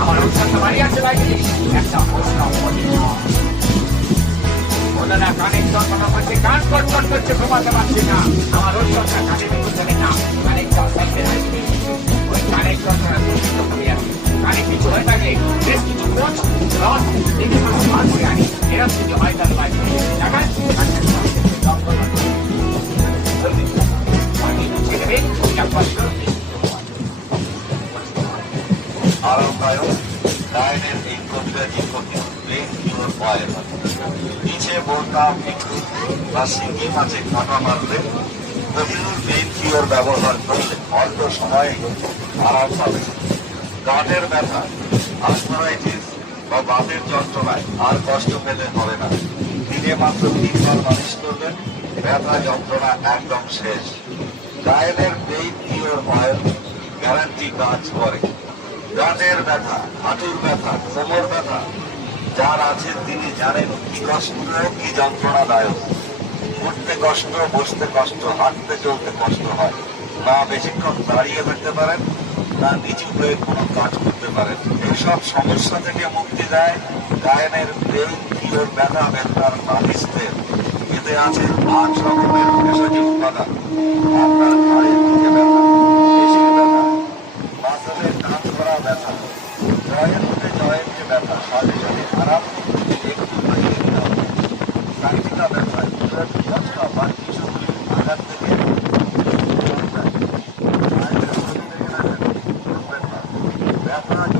আমার উৎসাহ বাড়ি আছে বাইরে একটা প্রশ্ন ওনারা কানের যন্ত্রণা করছে, কান কটকট করছে, ঘুমাতে পারছি না। আমার উৎসাহটা কানে বুঝতে না, কানের চাষাইতে আসবে ওই কানের যন্ত্রণা কানে কিছু হয়ে থাকলে বেশ কিছু কোচ রস দেখে আমার বার করে আনি। এরকম কিছু হয় তাহলে বাইরে দেখান আরামদায়ক ডায়নের এই কবিরাজি নিচে বলতাম একটু বা সিঙ্গি মাছে কাঁটা মারলে কোহিনুর পেইন কিওর ব্যবহার করলে অল্প সময়ে আরাম পাবে। গাঁটের ব্যথা, আর্থ্রাইটিস বা বাতের যন্ত্রণায় আর কষ্ট পেতে হবে না। দিনে মাত্র 3 বার মালিশ করবেন, ব্যথা যন্ত্রণা একদম শেষ। ডায়নের পেইন কিওর অয়েল গ্যারান্টি কাজ করে। গাঁটের ব্যথা, হাঁটুর ব্যথা, কোমর ব্যথা যার আছে তিনি জানেন কি কষ্ট কি যন্ত্রণাদায়ক। উঠতে কষ্ট, বসতে কষ্ট, হাঁটতে চলতে কষ্ট হয় না। বেশিক্ষণ দাঁড়িয়ে থাকতে পারেন না, নিচু হয়ে কোনো কাজ করতে পারেন। এইসব সমস্যা থেকে মুক্তি দেয় গায়নের ব্রেন কিওর ব্যথা ব্যথার মালিশ তেল। এতে আছে 8 রকমের ভেষজ উপাদান। আপনার ঘাড়ের নিচে ব্যথা, পেশির ব্যথা, মাসলের কাজ করা ব্যথা, জয়েন্টে ব্যথা সাথে সাথে আরাম একটু বাইরে দিতে হবে। সাইটিকা ব্যথা, ঝটকা বা কিছু আঘাত থেকে ব্যথা